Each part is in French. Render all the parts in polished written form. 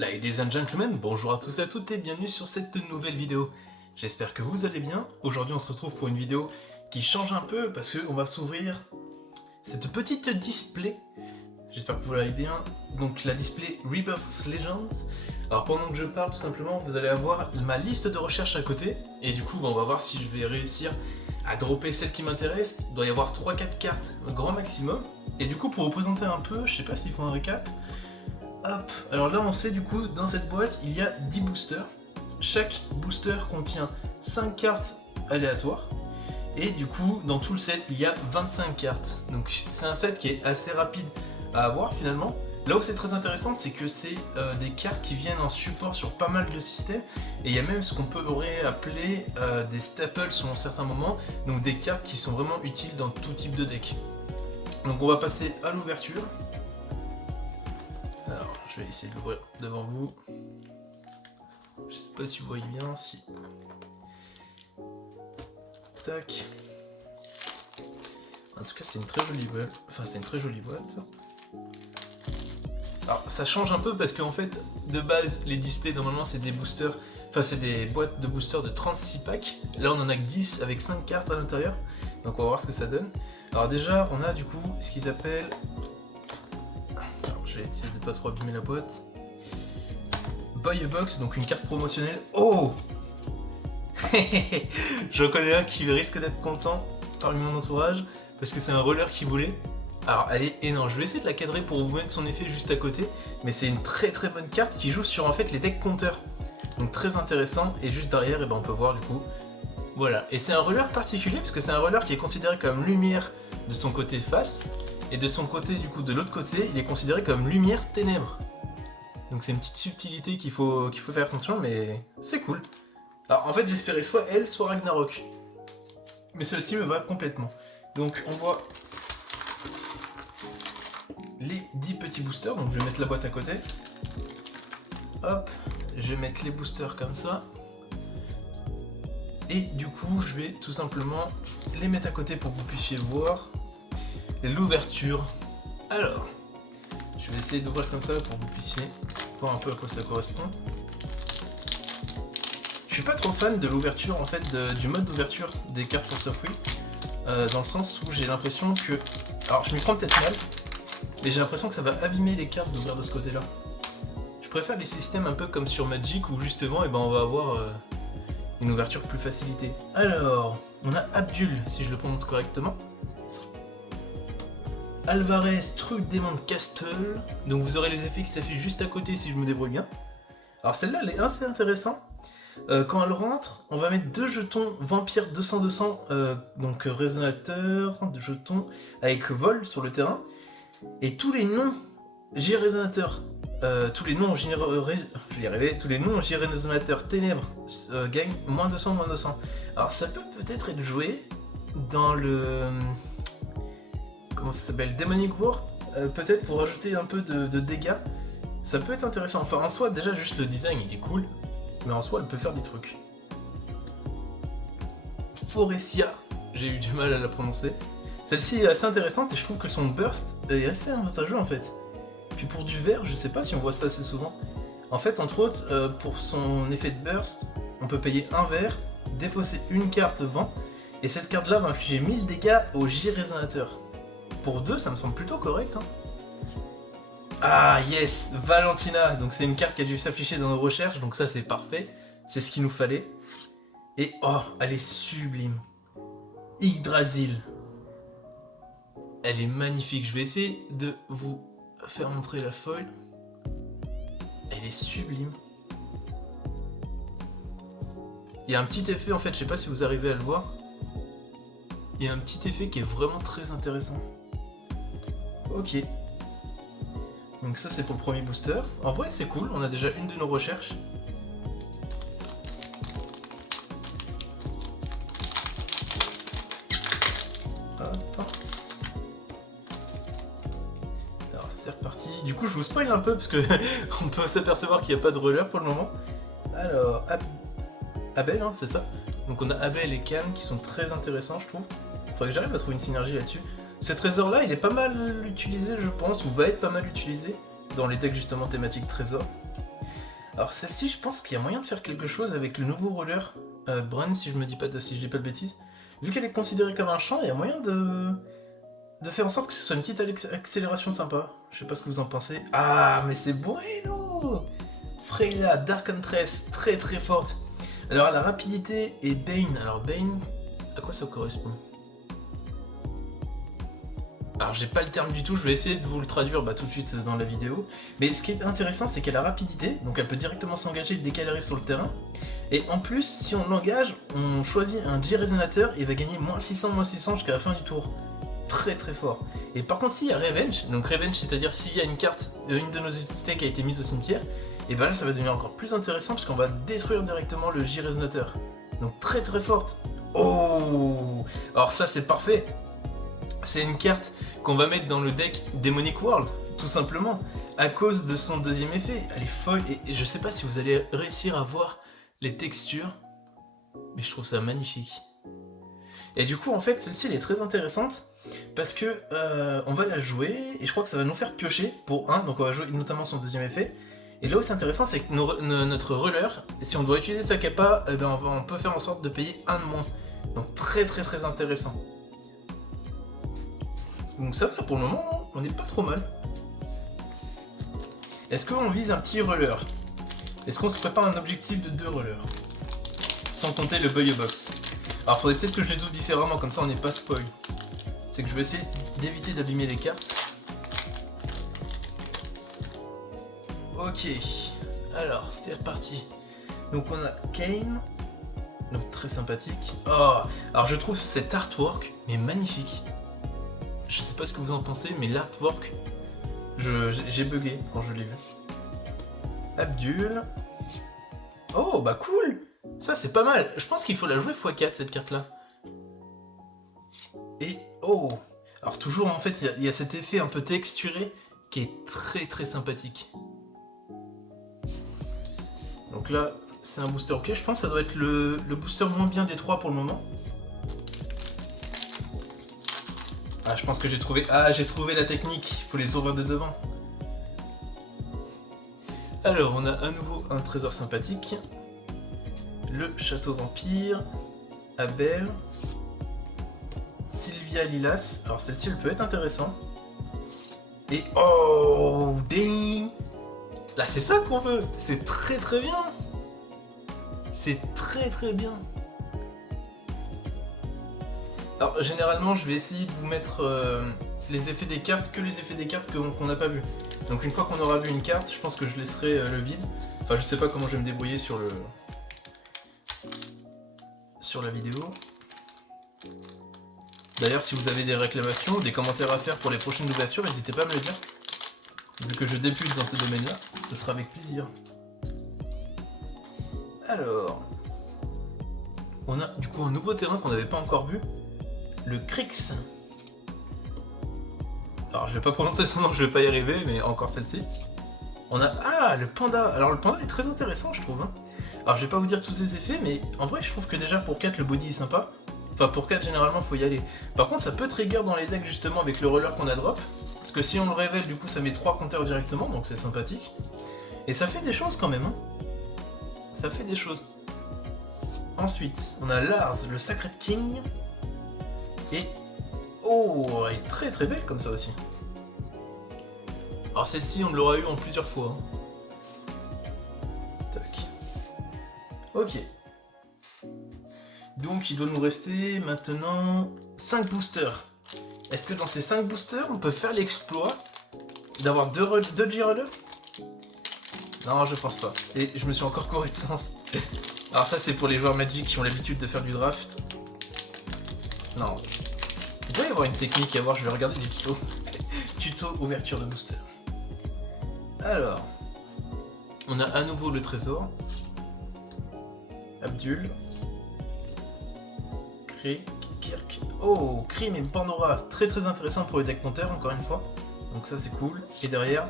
Ladies and gentlemen, bonjour à tous et à toutes et bienvenue sur cette nouvelle vidéo. J'espère que vous allez bien. Aujourd'hui on se retrouve pour une vidéo qui change un peu parce qu'on va s'ouvrir cette petite display. J'espère que vous l'avez bien. Donc la display Rebirth of Legends. Alors pendant que je parle tout simplement, vous allez avoir ma liste de recherche à côté. Et du coup on va voir si je vais réussir à dropper celle qui m'intéresse. Il doit y avoir 3-4 cartes grand maximum. Et du coup pour vous présenter un peu, je sais pas s'il faut un récap. Hop, alors là on sait du coup, dans cette boîte, il y a 10 boosters. Chaque booster contient 5 cartes aléatoires. Et du coup, dans tout le set, il y a 25 cartes. Donc c'est un set qui est assez rapide à avoir finalement. Là où c'est très intéressant, c'est que c'est des cartes qui viennent en support sur pas mal de systèmes. Et il y a même ce qu'on pourrait appeler des staples selon certains moments. Donc des cartes qui sont vraiment utiles dans tout type de deck. Donc on va passer à l'ouverture. Alors, je vais essayer de l'ouvrir devant vous. Je sais pas si vous voyez bien, si. Tac. En tout cas, c'est une très jolie boîte. Enfin, c'est une très jolie boîte. Alors, ça change un peu parce qu'en fait, de base, les displays, normalement, c'est des boosters. Enfin, c'est des boîtes de boosters de 36 packs. Là, on en a que 10 avec 5 cartes à l'intérieur. Donc, on va voir ce que ça donne. Alors, déjà, on a du coup ce qu'ils appellent. Je vais essayer de pas trop abîmer la boîte. Buy a box, donc une carte promotionnelle. Oh j'en connais un qui risque d'être content parmi mon entourage, parce que c'est un roller qui voulait. Alors elle est énorme, je vais essayer de la cadrer pour vous mettre son effet juste à côté, mais c'est une très très bonne carte qui joue sur en fait les decks compteurs. Donc très intéressant, et juste derrière, on peut voir du coup. Voilà, et c'est un roller particulier, parce que c'est un roller qui est considéré comme lumière de son côté face, et de son côté, du coup, de l'autre côté, il est considéré comme lumière ténèbres. Donc c'est une petite subtilité qu'il faut faire attention, mais c'est cool. Alors en fait, j'espérais soit elle, soit Ragnarok. Mais celle-ci me va complètement. Donc on voit les 10 petits boosters. Donc je vais mettre la boîte à côté. Hop, je vais mettre les boosters comme ça. Et du coup, je vais tout simplement les mettre à côté pour que vous puissiez voir l'ouverture. Alors, je vais essayer d'ouvrir comme ça pour que vous puissiez voir un peu à quoi ça correspond. Je suis pas trop fan de l'ouverture, en fait, du mode d'ouverture des cartes Force of Will, dans le sens où j'ai l'impression que... Alors, je m'y prends peut-être mal, mais j'ai l'impression que ça va abîmer les cartes d'ouvrir de ce côté-là. Je préfère les systèmes un peu comme sur Magic, où justement, on va avoir une ouverture plus facilitée. Alors, on a Abdul, si je le prononce correctement. Alvarez, Truc Démon Castle. Donc vous aurez les effets qui s'affichent juste à côté si je me débrouille bien. Alors celle-là, elle est assez intéressante. Quand elle rentre, on va mettre 2 jetons Vampire 200-200, donc résonateur, de jetons avec vol sur le terrain. Et tous les noms J-résonateurs, tous les noms J-résonateurs ténèbres gagnent moins 200, moins 200. Alors ça peut peut-être être joué dans le... Comment ça s'appelle, Demonic War, peut-être pour rajouter un peu de dégâts. Ça peut être intéressant. Enfin, en soi, déjà, juste le design, il est cool. Mais en soi, elle peut faire des trucs. Forestia, j'ai eu du mal à la prononcer. Celle-ci est assez intéressante et je trouve que son burst est assez avantageux en fait. Puis pour du vert, je sais pas si on voit ça assez souvent. En fait, entre autres, pour son effet de burst, on peut payer un vert, défausser une carte vent, et cette carte-là va infliger 1000 dégâts au J-résonateur. Pour 2, ça me semble plutôt correct. Hein. Ah yes, Valentina. Donc c'est une carte qui a dû s'afficher dans nos recherches, donc ça c'est parfait. C'est ce qu'il nous fallait. Et oh, elle est sublime. Yggdrasil. Elle est magnifique. Je vais essayer de vous faire montrer la foil. Elle est sublime. Il y a un petit effet en fait, je sais pas si vous arrivez à le voir. Il y a un petit effet qui est vraiment très intéressant. Ok. Donc ça c'est pour le premier booster. En vrai c'est cool, on a déjà une de nos recherches. Hop. Alors c'est reparti. Du coup je vous spoil un peu parce que on peut s'apercevoir qu'il n'y a pas de roller pour le moment. Alors, Abel, hein, c'est ça. Donc on a Abel et Khan qui sont très intéressants je trouve. Il faudrait que j'arrive à trouver une synergie là-dessus. Ce trésor-là, il est pas mal utilisé, je pense, ou va être pas mal utilisé dans les decks justement thématiques trésor. Alors celle-ci, je pense qu'il y a moyen de faire quelque chose avec le nouveau roller Brun, si je dis pas de bêtises. Vu qu'elle est considérée comme un champ, il y a moyen de faire en sorte que ce soit une petite accélération sympa. Je sais pas ce que vous en pensez. Ah, mais c'est bueno! Freya, Dark Huntress, très très forte. Alors à la rapidité et Bane. Alors Bane, à quoi ça correspond? Alors j'ai pas le terme du tout, je vais essayer de vous le traduire tout de suite dans la vidéo. Mais ce qui est intéressant, c'est qu'elle a la rapidité, donc elle peut directement s'engager dès qu'elle arrive sur le terrain. Et en plus, si on l'engage, on choisit un J-Résonateur et il va gagner moins 600 jusqu'à la fin du tour. Très très fort. Et par contre, s'il y a Revenge, donc Revenge, c'est-à-dire s'il y a une carte, une de nos unités qui a été mise au cimetière, et ben là ça va devenir encore plus intéressant parce qu'on va détruire directement le J-Résonateur. Donc très très forte. Oh! Alors ça c'est parfait. C'est une carte qu'on va mettre dans le deck Demonic World, tout simplement, à cause de son deuxième effet. Elle est folle, et je sais pas si vous allez réussir à voir les textures, mais je trouve ça magnifique. Et du coup, en fait, celle-ci, elle est très intéressante, parce que on va la jouer, et je crois que ça va nous faire piocher pour 1, donc on va jouer notamment son deuxième effet. Et là où c'est intéressant, c'est que notre roller, si on doit utiliser sa capa, on peut faire en sorte de payer 1 de moins. Donc très très très intéressant. Donc ça va, pour le moment, on n'est pas trop mal. Est-ce qu'on vise un petit roller? Est-ce qu'on se prépare un objectif de 2 rollers? Sans compter le Boy Box. Alors faudrait peut-être que je les ouvre différemment, comme ça on n'est pas spoil. C'est que je vais essayer d'éviter d'abîmer les cartes. Ok, alors c'est reparti. Donc on a Kain, donc très sympathique. Oh, alors je trouve cet artwork mais magnifique. Je sais pas ce que vous en pensez, mais l'artwork, j'ai bugué quand je l'ai vu. Abdul. Oh, bah cool! Ça, c'est pas mal. Je pense qu'il faut la jouer x4, cette carte-là. Et, oh! Alors toujours, en fait, il y a cet effet un peu texturé qui est très très sympathique. Donc là, c'est un booster ok. Je pense que ça doit être le booster moins bien des 3 pour le moment. Ah, je pense que j'ai trouvé... Ah, j'ai trouvé la technique. Il faut les ouvrir de devant. Alors, on a à nouveau un trésor sympathique. Le château vampire. Abel. Sylvia Lilas. Alors, celle-ci, elle peut être intéressante. Et... Oh, ding! Là, c'est ça qu'on veut. C'est très très bien. C'est très très bien. Alors généralement je vais essayer de vous mettre les effets des cartes, que les effets des cartes qu'on n'a pas vu. Donc une fois qu'on aura vu une carte, je pense que je laisserai le vide. Enfin je sais pas comment je vais me débrouiller sur la vidéo. D'ailleurs si vous avez des réclamations, des commentaires à faire pour les prochaines ouvertures, n'hésitez pas à me le dire. Vu que je débute dans ce domaine-là, ce sera avec plaisir. Alors, on a du coup un nouveau terrain qu'on n'avait pas encore vu. Le Crix. Alors je vais pas prononcer son nom, je vais pas y arriver, mais encore celle-ci. On a... Ah, le panda. Alors le panda est très intéressant je trouve. Alors je vais pas vous dire tous les effets, mais en vrai je trouve que déjà pour 4 le body est sympa. Enfin pour 4 généralement faut y aller. Par contre ça peut trigger dans les decks justement avec le roller qu'on a drop. Parce que si on le révèle du coup ça met 3 compteurs directement, donc c'est sympathique. Et ça fait des choses quand même. Ça fait des choses. Ensuite, on a Lars, le Sacred King. Et... Oh, elle est très très belle comme ça aussi. Alors celle-ci, on l'aura eu en plusieurs fois. Tac. Ok. Donc il doit nous rester maintenant 5 boosters. Est-ce que dans ces 5 boosters, on peut faire l'exploit d'avoir 2 G-Rollers? Non, je pense pas. Et je me suis encore couru de sens. Alors ça, c'est pour les joueurs Magic qui ont l'habitude de faire du draft. Non. Il doit y avoir une technique à voir, je vais regarder des tutos. Tuto ouverture de booster. Alors, on a à nouveau le trésor. Abdul. Kirk. Oh, Crime et Pandora. Très très intéressant pour les deck compteurs, encore une fois. Donc ça c'est cool. Et derrière...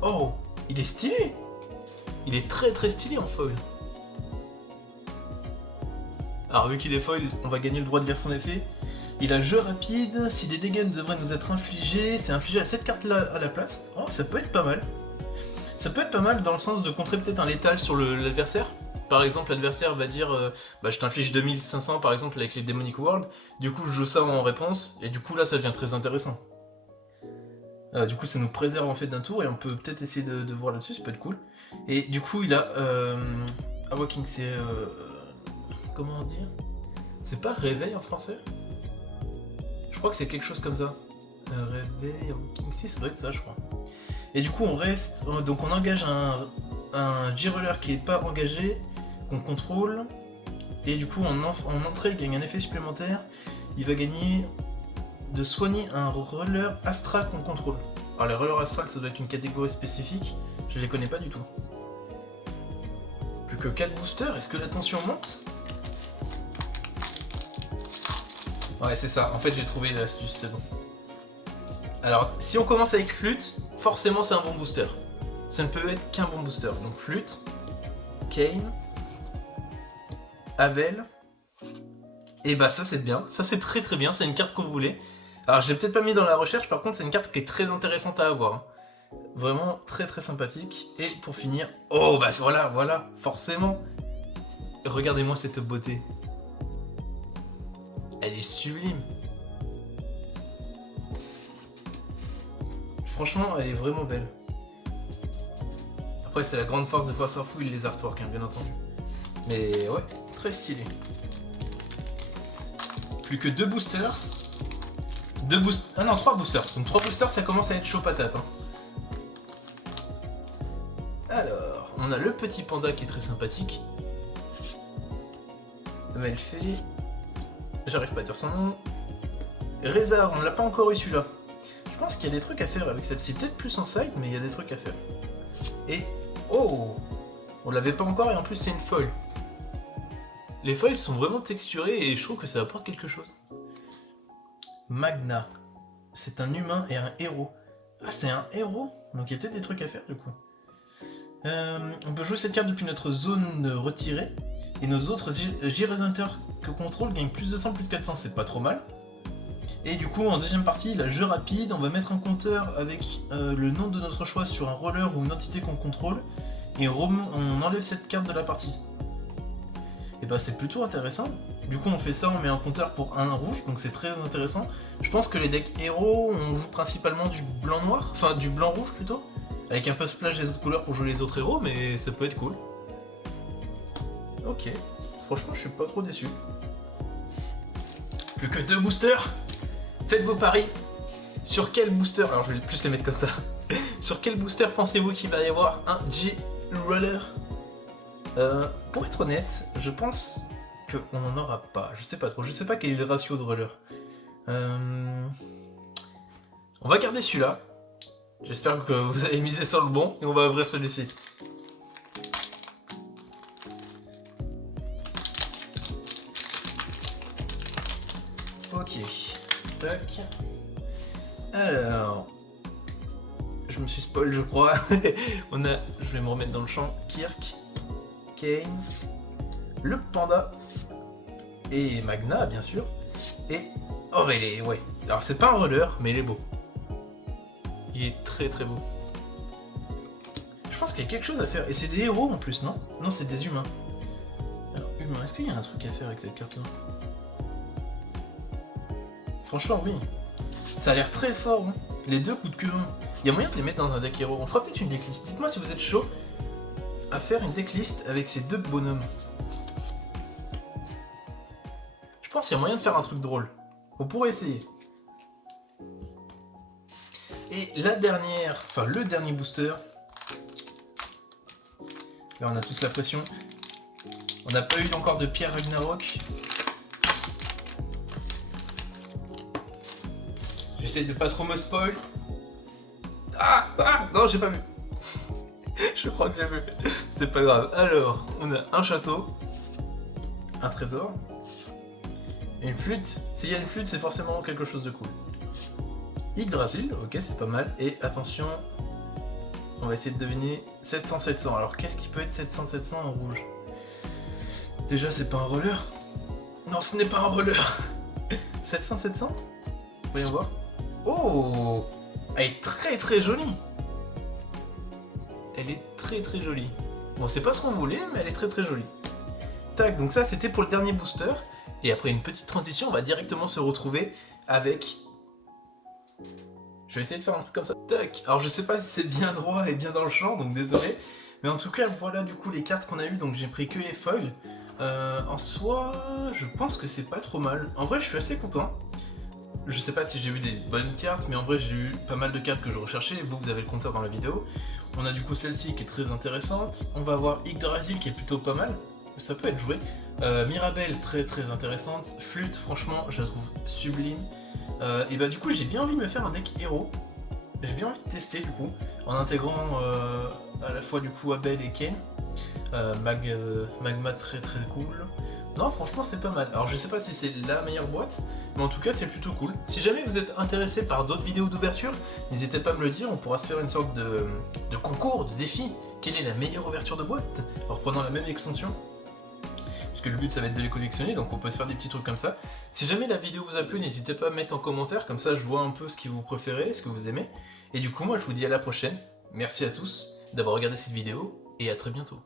Oh, il est stylé. Il est très très stylé en foil. Alors vu qu'il est foil, on va gagner le droit de lire son effet. Il a jeu rapide, si des dégâts devraient nous être infligés, c'est infligé à cette carte là à la place. Oh, ça peut être pas mal. Ça peut être pas mal dans le sens de contrer peut-être un létal sur l'adversaire. Par exemple, l'adversaire va dire bah, je t'inflige 2500 par exemple avec les Demonic World. Du coup, je joue ça en réponse, et du coup, là, ça devient très intéressant. Du coup, ça nous préserve en fait d'un tour, et on peut peut-être essayer de voir là-dessus, ça peut être cool. Et du coup, il a Awakening, c'est. Comment dire? C'est pas réveil en français? Je crois que c'est quelque chose comme ça. Réveil, Awakening, si, ça doit être ça, je crois. Et du coup, on reste. Donc, on engage un G-Roller qui est pas engagé, qu'on contrôle. Et du coup, en entrée, il gagne un effet supplémentaire. Il va gagner de soigner un roller astral qu'on contrôle. Alors, les rollers astral, ça doit être une catégorie spécifique. Je les connais pas du tout. Plus que 4 boosters, est-ce que la tension monte? Ouais, c'est ça. En fait, j'ai trouvé l'astuce, c'est bon. Alors, si on commence avec flûte, forcément c'est un bon booster. Ça ne peut être qu'un bon booster. Donc flûte, Kane, Abel. Et bah ça c'est bien, ça c'est très très bien, c'est une carte que vous voulez. Alors je l'ai peut-être pas mis dans la recherche, par contre c'est une carte qui est très intéressante à avoir. Vraiment très très sympathique. Et pour finir, oh bah voilà, forcément. Regardez-moi cette beauté. Elle est sublime. Franchement, elle est vraiment belle. Après, c'est la grande force de Force of Will, les artworks, hein, bien entendu. Mais ouais, très stylé. Plus que 2 boosters. 2 boosters. Ah non, 3 boosters. Donc 3 boosters, ça commence à être chaud patate. Hein. Alors, on a le petit panda qui est très sympathique. Melfé. J'arrive pas à dire son nom. Rezar, on l'a pas encore eu celui-là. Je pense qu'il y a des trucs à faire avec celle-ci. Peut-être plus en side, mais il y a des trucs à faire. Et... oh! On l'avait pas encore et en plus c'est une foil. Les foils sont vraiment texturés et je trouve que ça apporte quelque chose. Magna. C'est un humain et un héros. Ah, c'est un héros? Donc il y a peut-être des trucs à faire du coup. On peut jouer cette carte depuis notre zone retirée. Et nos autres G-Resenteur que contrôle gagnent plus de 100, plus 400. C'est pas trop mal. Et du coup, en deuxième partie, la jeu rapide, on va mettre un compteur avec le nom de notre choix sur un roller ou une entité qu'on contrôle. Et on enlève cette carte de la partie. Et bah c'est plutôt intéressant. Du coup on fait ça, on met un compteur pour un rouge, donc c'est très intéressant. Je pense que les decks héros, on joue principalement du blanc-noir, enfin du blanc-rouge plutôt, avec un peu de splash des autres couleurs pour jouer les autres héros, mais ça peut être cool. Ok, franchement je suis pas trop déçu. Plus que 2 boosters. Faites vos paris. Sur quel booster, alors je vais plus les mettre comme ça. Sur quel booster pensez-vous qu'il va y avoir un G-Roller? Pour être honnête, je pense qu'on n'en aura pas. Je sais pas trop, je sais pas quel est le ratio de roller. On va garder celui-là. J'espère que vous avez misé sur le bon et on va ouvrir celui-ci. Ok. Tac. Alors. Je me suis spoil, je crois. On a. Je vais me remettre dans le champ. Kirk. Kane, le panda et Magna bien sûr. Et oh mais il est ouais. Alors c'est pas un roller mais il est beau. Il est très très beau. Je pense qu'il y a quelque chose à faire et c'est des héros en plus non? Non c'est des humains. Alors humains, est-ce qu'il y a un truc à faire avec cette carte là? Franchement oui. Ça a l'air très fort hein. Les deux coups de queue. Il y a moyen de les mettre dans un deck héros. On fera peut-être une decklist. Dites-moi si vous êtes chaud à faire une decklist avec ces deux bonhommes. Je pense qu'il y a moyen de faire un truc drôle. On pourrait essayer. Et la dernière, enfin le dernier booster. Là on a tous la pression. On n'a pas eu encore de Pierre Ragnarok. J'essaie de pas trop me spoil. Ah non j'ai pas vu. Je crois que j'ai vu. C'est pas grave. Alors, on a un château, un trésor, et une flûte. S'il y a une flûte, c'est forcément quelque chose de cool. Yggdrasil, ok, c'est pas mal. Et attention, on va essayer de deviner 700-700. Alors, qu'est-ce qui peut être 700-700 en rouge? Déjà, c'est pas un roller? Non, ce n'est pas un roller. 700-700? Voyons voir. Oh, elle est très très jolie. elle est très très jolie. Bon, c'est pas ce qu'on voulait, mais elle est très très jolie. Tac, donc ça c'était pour le dernier booster. Et après une petite transition, on va directement se retrouver avec... Je vais essayer de faire un truc comme ça. Tac, alors je sais pas si c'est bien droit et bien dans le champ, donc désolé. Mais en tout cas, voilà du coup les cartes qu'on a eues, donc j'ai pris que les foils. En soi, je pense que c'est pas trop mal. En vrai, je suis assez content. Je sais pas si j'ai eu des bonnes cartes, mais en vrai j'ai eu pas mal de cartes que je recherchais, et vous avez le compteur dans la vidéo. On a du coup celle-ci qui est très intéressante, on va avoir Yggdrasil qui est plutôt pas mal, ça peut être joué. Mirabelle très très intéressante, Flûte franchement je la trouve sublime. Et bah du coup j'ai bien envie de me faire un deck héros, j'ai bien envie de tester du coup, en intégrant à la fois du coup Abel et Kane. Magma très très cool. Non, franchement, c'est pas mal. Alors, je sais pas si c'est la meilleure boîte, mais en tout cas, c'est plutôt cool. Si jamais vous êtes intéressé par d'autres vidéos d'ouverture, n'hésitez pas à me le dire, on pourra se faire une sorte de concours, de défi. Quelle est la meilleure ouverture de boîte en reprenant la même extension? Puisque le but, ça va être de les collectionner, donc on peut se faire des petits trucs comme ça. Si jamais la vidéo vous a plu, n'hésitez pas à mettre en commentaire, comme ça je vois un peu ce que vous préférez, ce que vous aimez. Et du coup, moi, je vous dis à la prochaine. Merci à tous d'avoir regardé cette vidéo, et à très bientôt.